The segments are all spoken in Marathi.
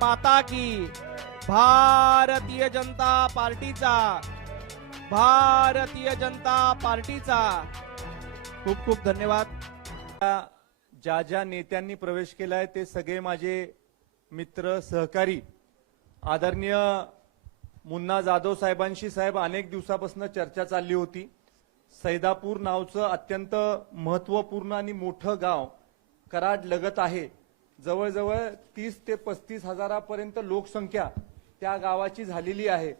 माता की भारतीय जनता पार्टीचा भारतीय जनता पार्टीचा. खूप खूप धन्यवाद. ज्या ज्या नेत्यांनी प्रवेश केलाय ते सगळे माझे मित्र सहकारी आदरणीय मुन्ना जाधव साहेबांशी साहेब अनेक दिवसापासून चर्चा चालली होती. सैदापूर नावचं अत्यंत महत्त्वपूर्ण आणि मोठं गाव कराड लगत आहे. जवळजवळ तीस ते पस्तीस हजारापर्यंत लोकसंख्या त्या गावाची झालेली आहे.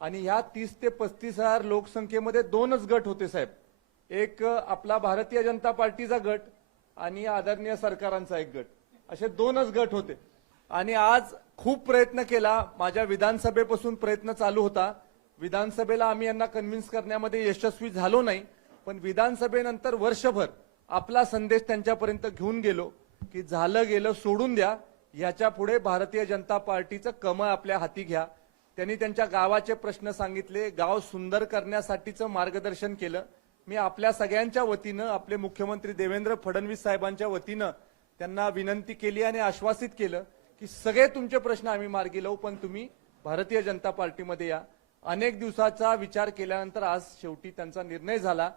आणि ह्या तीस ते पस्तीस हजार लोकसंख्येमध्ये दोनच गट होते साहेब. एक आपला भारतीय जनता पार्टीचा गट आणि आदरणीय सरकारांचा एक गट. असे दोनच गट होते. आणि आज खूप प्रयत्न केला माझ्या विधानसभेपासून प्रयत्न चालू होता. विधानसभेला आम्ही यांना कन्व्हिन्स करण्यामध्ये यशस्वी झालो नाही पण विधानसभेनंतर वर्षभर आपला संदेश त्यांच्यापर्यंत घेऊन गेलो. की झालं गेलं सोडून द्या याच्यापुढे भारतीय जनता पार्टीचं कमळ आपल्या हाती घ्या. त्यांनी त्यांच्या गावाचे प्रश्न सांगितले गाव सुंदर करण्यासाठीचं मार्गदर्शन केलं. मी आपल्या सगळ्यांच्या वतीनं आपले मुख्यमंत्री देवेंद्र फडणवीस साहेबांच्या वतीनं त्यांना विनंती केली आणि आश्वासित केलं की सगळे तुमचे प्रश्न आम्ही मार्गी लावू पण तुम्ही भारतीय जनता पार्टीमध्ये या. अनेक दिवसाचा विचार केल्यानंतर आज शेवटी त्यांचा निर्णय झाला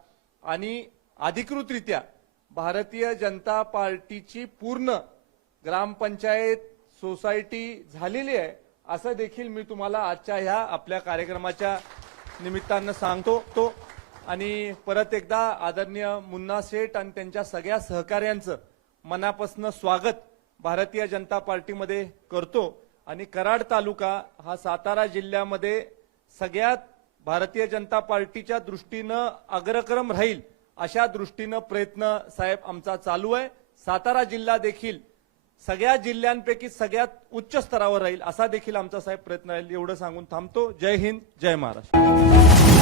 आणि अधिकृतरित्या भारतीय जनता पार्टीची पूर्ण ग्रामपंचायत सोसायटी झालेली आहे असं देखील मी तुम्हाला आजच्या ह्या आपल्या कार्यक्रमाच्या निमित्तानं सांगतो. तो आणि परत एकदा आदरणीय मुन्ना शेठ आणि त्यांच्या सगळ्या सहकार्यांचं मनापासनं स्वागत भारतीय जनता पार्टीमध्ये करतो. आणि कराड तालुका हा सातारा जिल्ह्यामध्ये सगळ्यात भारतीय जनता पार्टीच्या दृष्टीनं अग्रक्रम राहील अशा दृष्टीनं प्रयत्न साहेब आमचा चालू आहे. सातारा जिल्हा देखील सगळ्या जिल्ह्यांपैकी सगळ्यात उच्च स्तरावर राहील असा देखील आमचा साहेब प्रयत्न राहील. एवढं सांगून थांबतो. जय हिंद जय महाराष्ट्र.